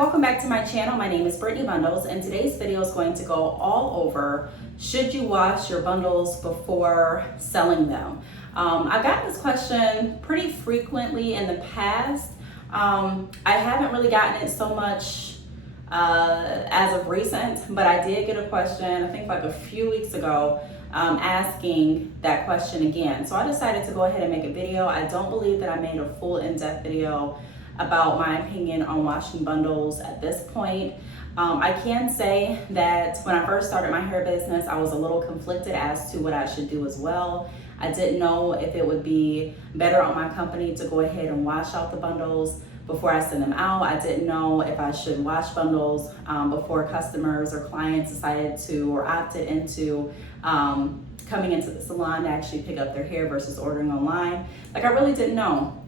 welcome back to my channel. My name is Brittney Bundles, and today's video is going to go all over should you wash your bundles before selling them. I've gotten this question pretty frequently in the past. I haven't really gotten it so much as of recent, but I did get a question, I think like a few weeks ago, asking that question again. So I decided to go ahead and make a video. I don't believe that I made a full in-depth video about my opinion on washing bundles at this point. I can say that when I first started my hair business, I was a little conflicted as to what I should do as well. I didn't know if it would be better on my company to go ahead and wash out the bundles before I send them out. I didn't know if I should wash bundles before customers or clients decided to or opted into coming into the salon to actually pick up their hair versus ordering online. Like, I really didn't know.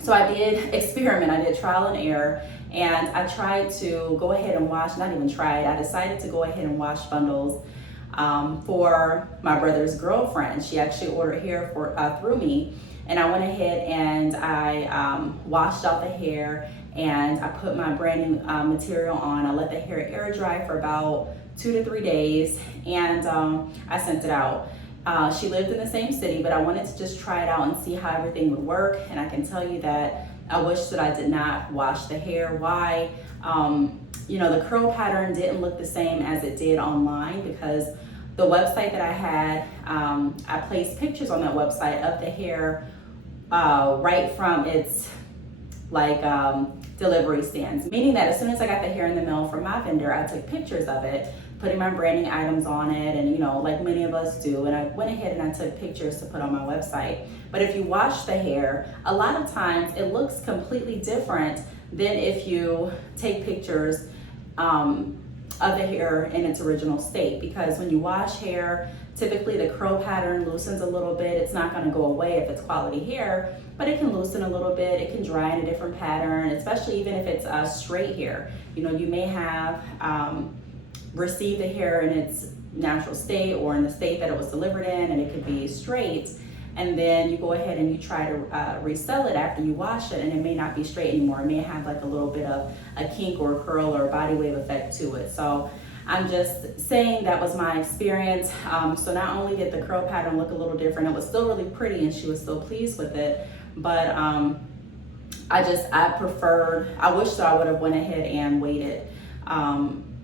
So I did experiment, I did trial and error, and I tried to go ahead and wash, not even tried, I decided to go ahead and wash bundles for my brother's girlfriend. She actually ordered hair through me, and I went ahead and I washed out the hair, and I put my brand new material on. I let the hair air dry for about 2 to 3 days, and I sent it out. She lived in the same city, but I wanted to just try it out and see how everything would work. And I can tell you that I wish that I did not wash the hair. Why? The curl pattern didn't look the same as it did online, because the website that I had, I placed pictures on that website of the hair right from its delivery stands. Meaning that as soon as I got the hair in the mail from my vendor, I took pictures of it, putting my branding items on it, and like many of us do, and I went ahead and I took pictures to put on my website. But if you wash the hair, a lot of times it looks completely different than if you take pictures of the hair in its original state, because when you wash hair, typically the curl pattern loosens a little bit. It's not going to go away if it's quality hair, but it can loosen a little bit. It can dry in a different pattern, especially even if it's straight hair. You may have receive the hair in its natural state or in the state that it was delivered in, and it could be straight, and then you go ahead and you try to resell it after you wash it, and it may not be straight anymore. It may have like a little bit of a kink or a curl or a body wave effect to it. So I'm just saying that was my experience. So not only did the curl pattern look a little different, it was still really pretty and she was still pleased with it, but I wish that I would have went ahead and waited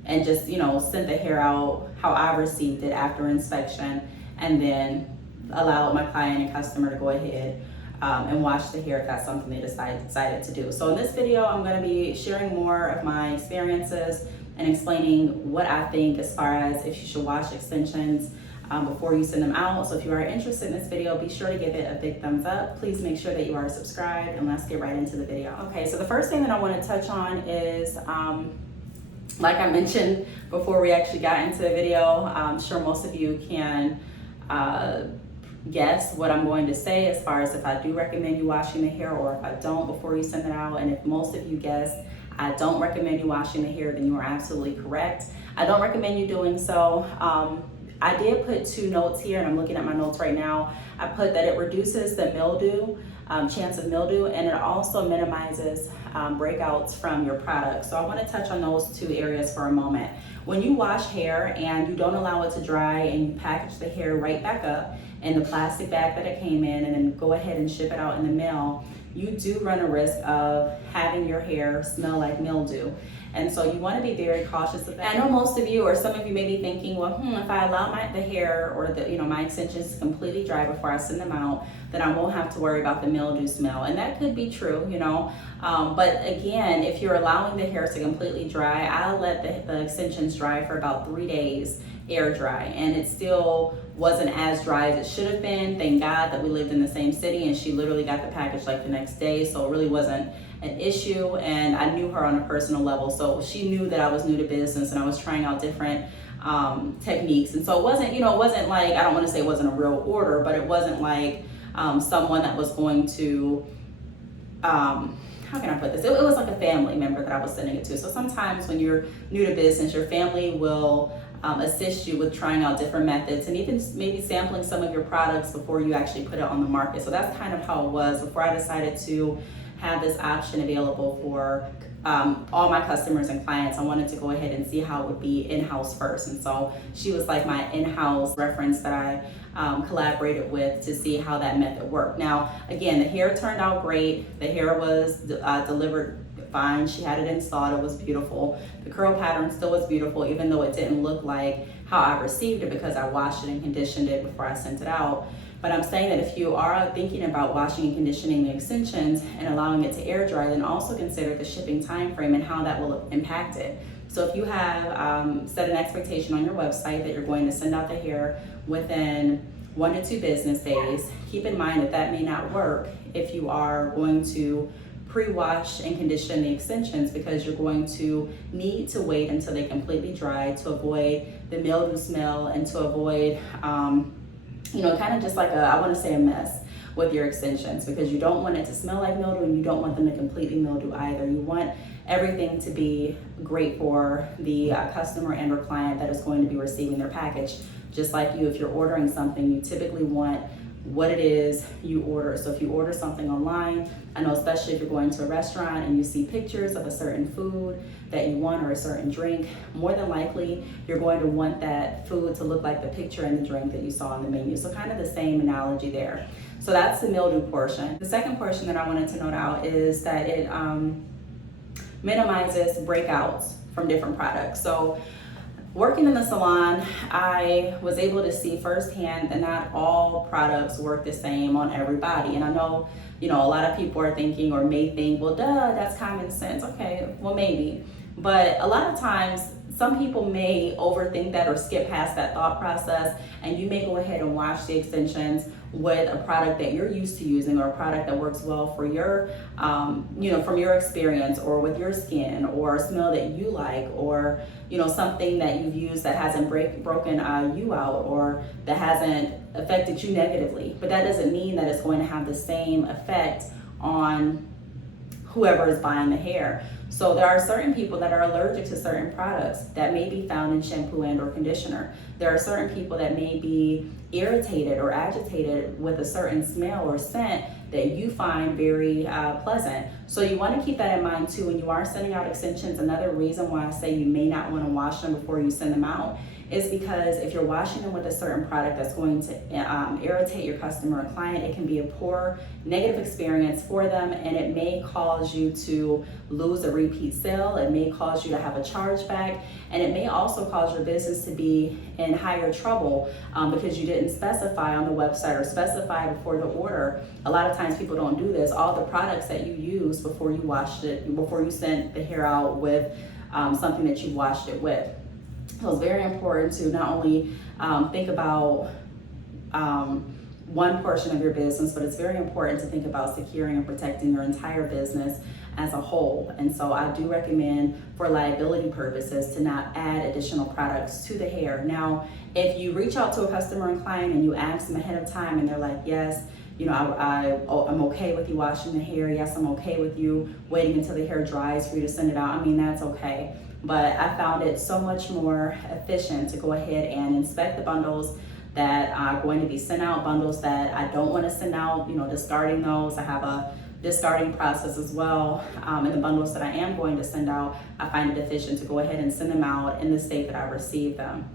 and just sent the hair out how I received it after inspection, and then allowed my client and customer to go ahead and wash the hair if that's something they decided to do. So in this video, I'm going to be sharing more of my experiences and explaining what I think as far as if you should wash extensions before you send them out. So if you are interested in this video, be sure to give it a big thumbs up. Please make sure that you are subscribed, and let's get right into the video. Okay, so the first thing that I want to touch on is like I mentioned before we actually got into the video, I'm sure most of you can guess what I'm going to say as far as if I do recommend you washing the hair or if I don't before you send it out. And if most of you guess I don't recommend you washing the hair, then you are absolutely correct. I don't recommend you doing so. I did put 2 notes here, and I'm looking at my notes right now. I put that it reduces the mildew, chance of mildew, and it also minimizes breakouts from your product. So I want to touch on those 2 areas for a moment. When you wash hair and you don't allow it to dry and you package the hair right back up in the plastic bag that it came in and then go ahead and ship it out in the mail, you do run a risk of having your hair smell like mildew. And so you want to be very cautious of that. I know most of you, or some of you may be thinking, well, if I allow the hair or my extensions to completely dry before I send them out, then I won't have to worry about the mildew smell. And that could be true, but again, if you're allowing the hair to completely dry, I'll let the extensions dry for about 3 days, air dry, and it still wasn't as dry as it should have been. Thank God that we lived in the same city, and she literally got the package like the next day, so it really wasn't an issue. And I knew her on a personal level, so she knew that I was new to business and I was trying out different techniques. And so it wasn't, it wasn't like, I don't want to say it wasn't a real order, but it wasn't like someone that was going to how can I put this? It was like a family member that I was sending it to. So sometimes when you're new to business, your family will assist you with trying out different methods and even maybe sampling some of your products before you actually put it on the market. So that's kind of how it was before I decided to have this option available for all my customers and clients. I wanted to go ahead and see how it would be in-house first. And so she was like my in-house reference that I collaborated with to see how that method worked. Now, again, the hair turned out great. The hair was delivered fine. She had it installed. It was beautiful. The curl pattern still was beautiful, even though it didn't look like how I received it because I washed it and conditioned it before I sent it out. But I'm saying that if you are thinking about washing and conditioning the extensions and allowing it to air dry, then also consider the shipping time frame and how that will impact it. So if you have set an expectation on your website that you're going to send out the hair within 1 to 2 business days, keep in mind that that may not work if you are going to pre-wash and condition the extensions, because you're going to need to wait until they completely dry to avoid the mildew smell and to avoid kind of just like I want to say a mess with your extensions, because you don't want it to smell like mildew and you don't want them to completely mildew either. You want everything to be great for the customer and or client that is going to be receiving their package. Just like you, if you're ordering something, you typically want what it is you order. So if you order something online, I know especially if you're going to a restaurant and you see pictures of a certain food that you want or a certain drink, more than likely you're going to want that food to look like the picture and the drink that you saw on the menu. So kind of the same analogy there. So that's the mildew portion. The second portion that I wanted to note out is that it minimizes breakouts from different products. So working in the salon, I was able to see firsthand that not all products work the same on everybody. And I know, a lot of people are thinking or may think, well, duh, that's common sense. Okay, well, maybe. But a lot of times, some people may overthink that or skip past that thought process, and you may go ahead and wash the extensions with a product that you're used to using or a product that works well for your, from your experience or with your skin or a smell that you like or, something that you've used that hasn't broken you out or that hasn't affected you negatively. But that doesn't mean that it's going to have the same effect on whoever is buying the hair. So there are certain people that are allergic to certain products that may be found in shampoo and or conditioner. There are certain people that may be irritated or agitated with a certain smell or scent that you find very pleasant. So you want to keep that in mind too when you are sending out extensions. Another reason why I say you may not want to wash them before you send them out is because if you're washing them with a certain product that's going to irritate your customer or client, it can be a poor negative experience for them, and it may cause you to lose a repeat sale. It may cause you to have a chargeback, and it may also cause your business to be in higher trouble because you didn't specify on the website or specify before the order. A lot of times people don't do this. All the products that you use before you washed it, before you sent the hair out with something that you washed it with. So it's very important to not only think about one portion of your business, but it's very important to think about securing and protecting your entire business as a whole. And so I do recommend for liability purposes to not add additional products to the hair. Now, if you reach out to a customer and client and you ask them ahead of time and they're like, yes, I'm okay with you washing the hair. Yes, I'm okay with you waiting until the hair dries for you to send it out. I mean, that's okay. But I found it so much more efficient to go ahead and inspect the bundles that are going to be sent out, bundles that I don't want to send out, discarding those. I have a discarding process as well. And the bundles that I am going to send out, I find it efficient to go ahead and send them out in the state that I received them,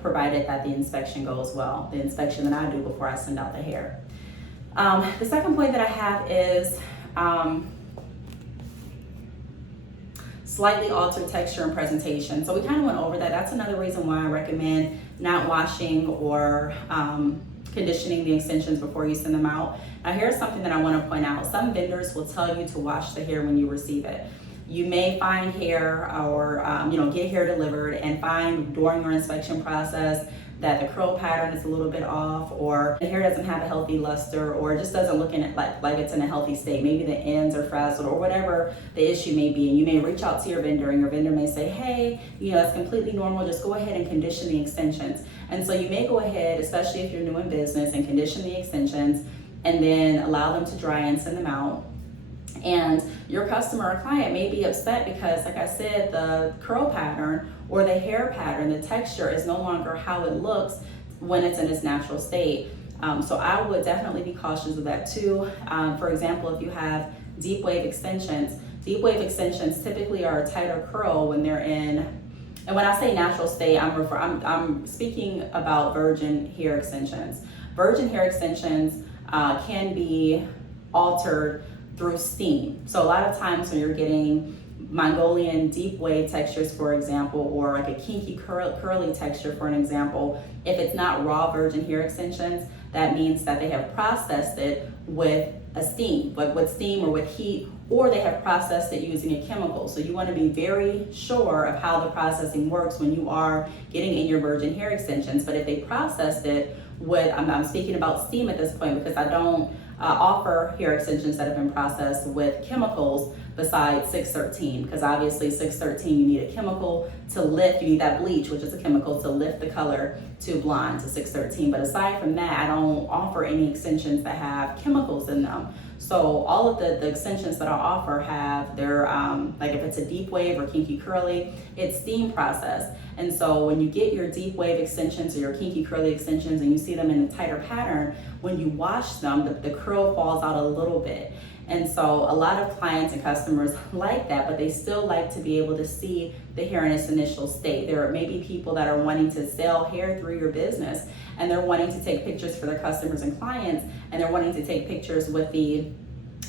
provided that the inspection goes well, the inspection that I do before I send out the hair. The second point that I have is slightly altered texture and presentation. So we kind of went over that. That's another reason why I recommend not washing or conditioning the extensions before you send them out. Now here's something that I want to point out. Some vendors will tell you to wash the hair when you receive it. You may find hair or get hair delivered and find during your inspection process that the curl pattern is a little bit off, or the hair doesn't have a healthy luster, or it just doesn't look like it's in a healthy state. Maybe the ends are frazzled or whatever the issue may be. And you may reach out to your vendor and your vendor may say, hey, it's completely normal. Just go ahead and condition the extensions. And so you may go ahead, especially if you're new in business, and condition the extensions and then allow them to dry and send them out. And your customer or client may be upset because, like I said, the curl pattern or the hair pattern, the texture is no longer how it looks when it's in its natural state. So I would definitely be cautious of that too. For example, if you have deep wave extensions. Deep wave extensions typically are a tighter curl when they're in, and when I say natural state, I'm speaking about virgin hair extensions. Virgin hair extensions can be altered through steam. So a lot of times when you're getting Mongolian deep wave textures, for example, or like a kinky curly texture, for an example, if it's not raw virgin hair extensions, that means that they have processed it with a steam, like with steam or with heat, or they have processed it using a chemical. So you want to be very sure of how the processing works when you are getting in your virgin hair extensions. But if they processed it with, I'm speaking about steam at this point because I don't offer hair extensions that have been processed with chemicals besides 613, because obviously 613 you need a chemical to lift, you need that bleach, which is a chemical to lift the color to blonde to 613. But aside from that, I don't offer any extensions that have chemicals in them. So all of the extensions that I offer have their, like if it's a deep wave or kinky curly, it's steam process. And so when you get your deep wave extensions or your kinky curly extensions and you see them in a tighter pattern, when you wash them, the curl falls out a little bit. And so a lot of clients and customers like that, but they still like to be able to see the hair in its initial state. There may be people that are wanting to sell hair through your business, and they're wanting to take pictures for their customers and clients, and they're wanting to take pictures with the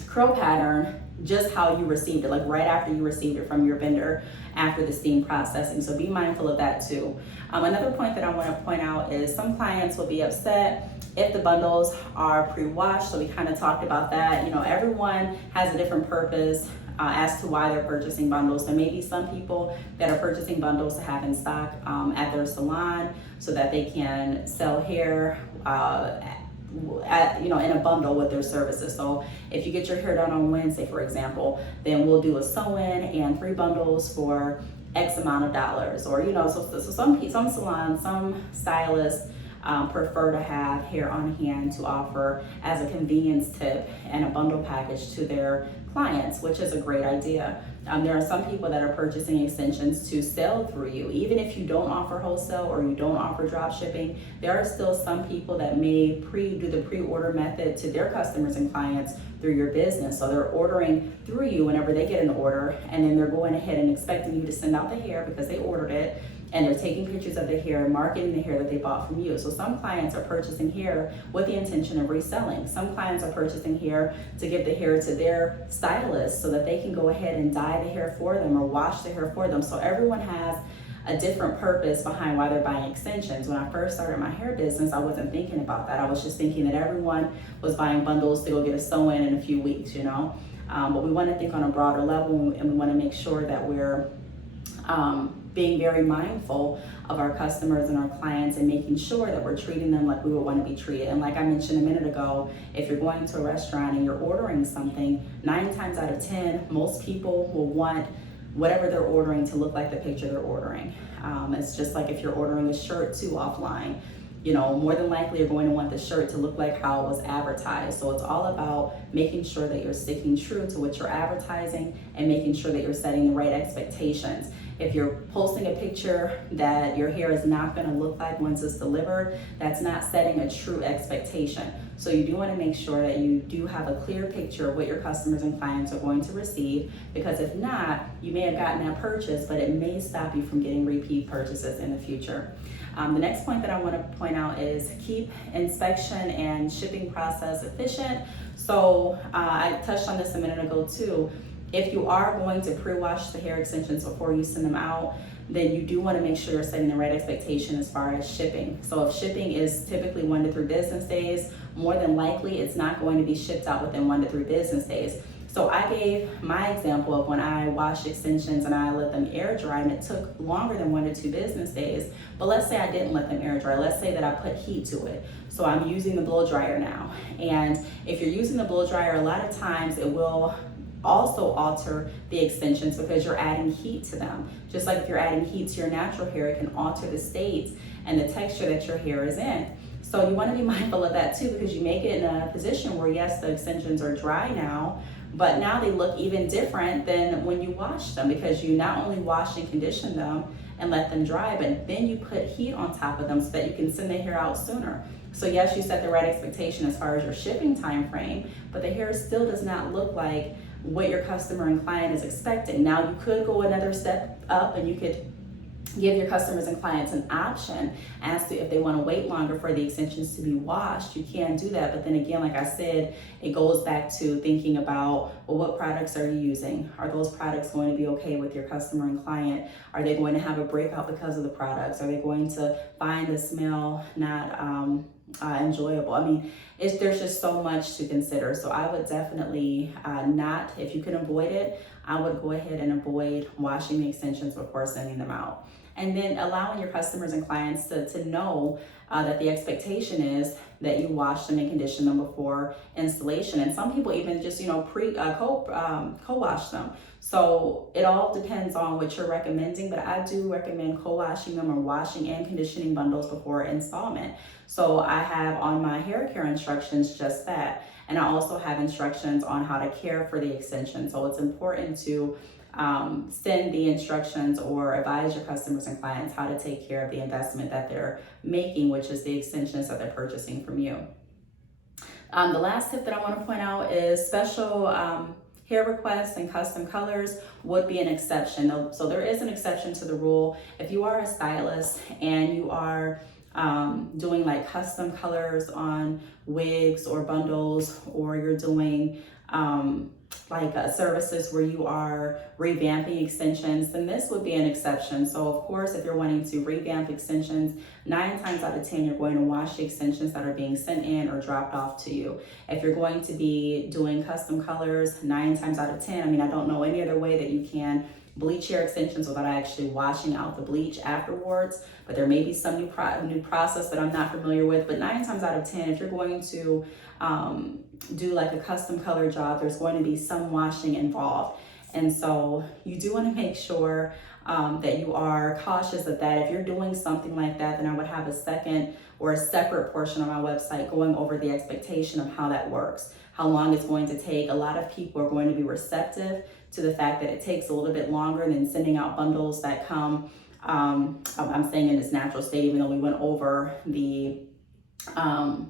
curl pattern just how you received it, like right after you received it from your vendor after the steam processing. So be mindful of that too. Another point that I want to point out is some clients will be upset if the bundles are pre-washed. So we kind of talked about that. You know, everyone has a different purpose as to why they're purchasing bundles. There may be some people that are purchasing bundles to have in stock at their salon so that they can sell hair in a bundle with their services. So if you get your hair done on Wednesday, for example, then we'll do a sew-in and 3 bundles for X amount of dollars. Or, you know, so some salons, some stylists prefer to have hair on hand to offer as a convenience tip and a bundle package to their clients, which is a great idea. There are some people that are purchasing extensions to sell through you. Even if you don't offer wholesale or you don't offer drop shipping, there are still some people that may do the pre-order method to their customers and clients through your business. So they're ordering through you whenever they get an order, and then they're going ahead and expecting you to send out the hair because they ordered it, and they're taking pictures of the hair, marketing the hair that they bought from you. So some clients are purchasing hair with the intention of reselling. Some clients are purchasing hair to give the hair to their stylist so that they can go ahead and dye the hair for them or wash the hair for them. So everyone has a different purpose behind why they're buying extensions. When I first started my hair business, I wasn't thinking about that. I was just thinking that everyone was buying bundles to go get a sew-in in a few weeks, you know? But we want to think on a broader level, and we want to make sure that we're being very mindful of our customers and our clients and making sure that we're treating them like we would want to be treated. And like I mentioned a minute ago, if you're going to a restaurant and you're ordering something, 9 times out of 10, most people will want whatever they're ordering to look like the picture they're ordering. It's just like if you're ordering a shirt too offline, you know, more than likely you're going to want the shirt to look like how it was advertised. So it's all about making sure that you're sticking true to what you're advertising and making sure that you're setting the right expectations. If you're posting a picture that your hair is not going to look like once it's delivered, that's not setting a true expectation. So you do want to make sure that you do have a clear picture of what your customers and clients are going to receive, because if not, you may have gotten that purchase, but it may stop you from getting repeat purchases in the future. The next point that I want to point out is keep inspection and shipping process efficient. So I touched on this a minute ago too. If you are going to pre-wash the hair extensions before you send them out, then you do want to make sure you're setting the right expectation as far as shipping. So if shipping is typically 1 to 3 business days, more than likely it's not going to be shipped out within 1 to 3 business days. So I gave my example of when I washed extensions and I let them air dry, and it took longer than 1 to 2 business days. But let's say I didn't let them air dry. Let's say that I put heat to it. So I'm using the blow dryer now. And if you're using the blow dryer, a lot of times it will also alter the extensions because you're adding heat to them. Just like if you're adding heat to your natural hair, it can alter the state and the texture that your hair is in. So you want to be mindful of that too, because you may get in a position where yes, the extensions are dry now, but now they look even different than when you washed them, because you not only wash and condition them and let them dry, but then you put heat on top of them so that you can send the hair out sooner. So yes, you set the right expectation as far as your shipping time frame, but the hair still does not look like what your customer and client is expecting. Now, you could go another step up and you could give your customers and clients an option as to if they want to wait longer for the extensions to be washed. You can do that, but then again, like I said, it goes back to thinking about, well, what products are you using? Are those products going to be okay with your customer and client? Are they going to have a breakout because of the products? Are they going to find the smell not enjoyable? I mean, there's just so much to consider. So I would definitely not, if you can avoid it, I would go ahead and avoid washing the extensions before sending them out. And then allowing your customers and clients to know that the expectation is that you wash them and condition them before installation. And some people even just, co-wash them. So it all depends on what you're recommending, but I do recommend co-washing them or washing and conditioning bundles before installment. So I have on my hair care instructions just that. And I also have instructions on how to care for the extension. So it's important to send the instructions or advise your customers and clients how to take care of the investment that they're making, which is the extensions that they're purchasing from you. The last tip that I want to point out is special hair requests and custom colors would be an exception. So there is an exception to the rule. If you are a stylist and you are doing like custom colors on wigs or bundles, or you're doing services where you are revamping extensions, then this would be an exception. So of course, if you're wanting to revamp extensions, 9 times out of 10, you're going to wash the extensions that are being sent in or dropped off to you. If you're going to be doing custom colors, 9 times out of 10, I mean, I don't know any other way that you can bleach your extensions without actually washing out the bleach afterwards, but there may be some new process that I'm not familiar with. But 9 times out of 10, if you're going to do like a custom color job, there's going to be some washing involved. And so you do want to make sure that you are cautious of that. If you're doing something like that, then I would have a second or a separate portion on my website going over the expectation of how that works, how long it's going to take. A lot of people are going to be receptive to the fact that it takes a little bit longer than sending out bundles that come, I'm saying in its natural state, even though we went over the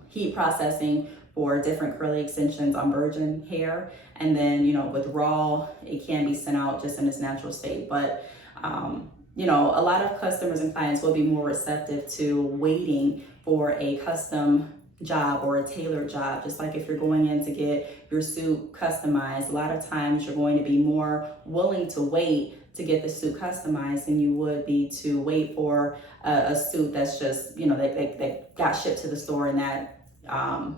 heat processing for different curly extensions on virgin hair. And then, with raw, it can be sent out just in its natural state. But, a lot of customers and clients will be more receptive to waiting for a custom job or a tailored job. Just like if you're going in to get your suit customized, a lot of times you're going to be more willing to wait to get the suit customized than you would be to wait for a suit that's just, that got shipped to the store in that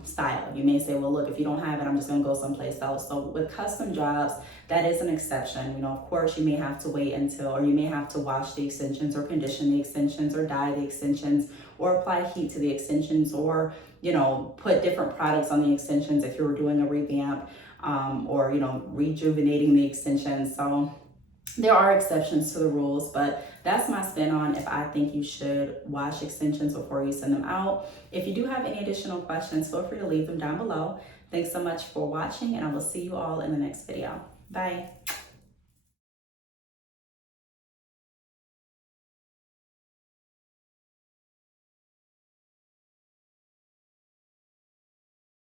style. You may say, well, look, if you don't have it, I'm just going to go someplace else. So with custom jobs, that is an exception. Of course, you may have to wait or you may have to wash the extensions or condition the extensions or dye the extensions or apply heat to the extensions or, put different products on the extensions if you were doing a revamp or, rejuvenating the extensions. So there are exceptions to the rules, but that's my spin on if I think you should wash extensions before you send them out. If you do have any additional questions, feel free to leave them down below. Thanks so much for watching, and I will see you all in the next video. Bye.